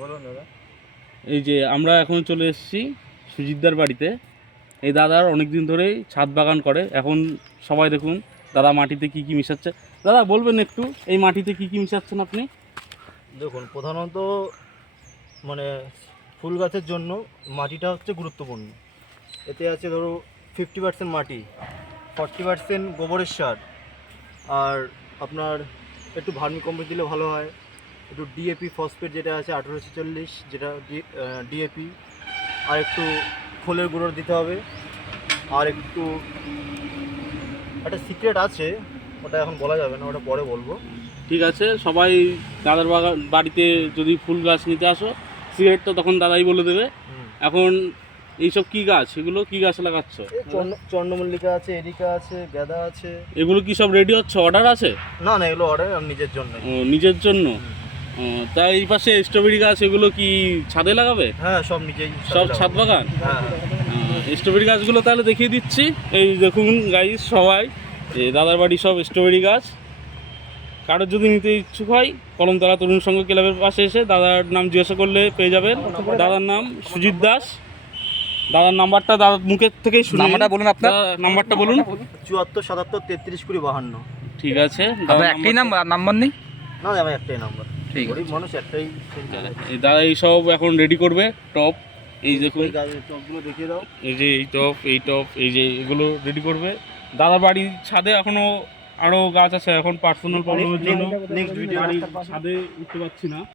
বলুন দাদা। এই যে আমরা এখন চলে এসেছি সুজিতদার বাড়িতে। এই দাদার অনেক দিন ধরেই ছাদ বাগান করে। এখন সবাই দেখুন দাদা মাটিতে কি কি মিশাচ্ছে। দাদা বলবেন একটু এই মাটিতে কি কি মিশাচ্ছেন আপনি? দেখুন, প্রধানত মানে ফুল গাছের জন্য মাটিটা হচ্ছে গুরুত্বপূর্ণ। এতে আছে ধরো 50% মাটি, 40% গোবরের সার, আর আপনার একটু ভার্মি কম্পোস্ট দিলে ভালো হয়। একটু ডিএপি ফসফেট যেটা আছে 1840, যেটা ডিএপি, আর একটু খোলের গুঁড়ো দিতে হবে। আর একটু একটা সিক্রেট আছে, ওটা এখন বলা যাবে না, ওটা পরে বলবো। ঠিক আছে, সবাই দাদার বাড়িতে যদি ফুল গাছ নিতে আসো সিগারেট তো তখন দাদাই বলে দেবে। এখন এইসব কি গাছ, এগুলো কি গাছ লাগাচ্ছ? চন্দ্রমল্লিকা আছে, এরিকা আছে, গাঁদা আছে। এগুলো কি সব রেডি হচ্ছে, অর্ডার আছে? না না, এগুলো অর্ডার নিজের জন্য। ও, নিজের জন্য। ও, তাই এই পাশে স্ট্রবেরি গাছ এগুলো কি ছাদে লাগাবে? হ্যাঁ, সব নিজেই, সব ছাদ বাগান। হ্যাঁ। স্ট্রবেরি গাছগুলো তাহলে দেখিয়ে দিচ্ছি। এই দেখুন গাইস সবাই, যে দাদার বাড়ি সব স্ট্রবেরি গাছ। কারোর যদি নিতে ইচ্ছুক হয় কলমতলা তরুণ সংঘ ক্লাবের পাশে এসে দাদার নাম জিজ্ঞাসা করলে পেয়ে যাবেন। দাদার নাম সুজিত দাস। দাদার নাম্বারটা দাদার মুখের থেকেই শুনুন। নাম্বারটা বলুন আপনার। নাম্বারটা বলুন। 74 77 33 20 52। ঠিক আছে, আপনার একটাই নাম্বার নেই? না, আমার একটাই নাম্বার। ঠিক আছে, গরিব মানুষ, একটাই। এই দাদা এইসব এখন রেডি করবে টপ। এই দেখুন টপগুলো দেখিয়ে দাও। এই যে এই টপ, এই টপ, এই যে এগুলো রেডি করবে। দাদার বাড়ির ছাদে এখনো আরো গাছ আছে, এখন পার্সোনাল প্রবলেমের জন্য নেক্সট ভিডিও ছাদে উঠতে পারছি না।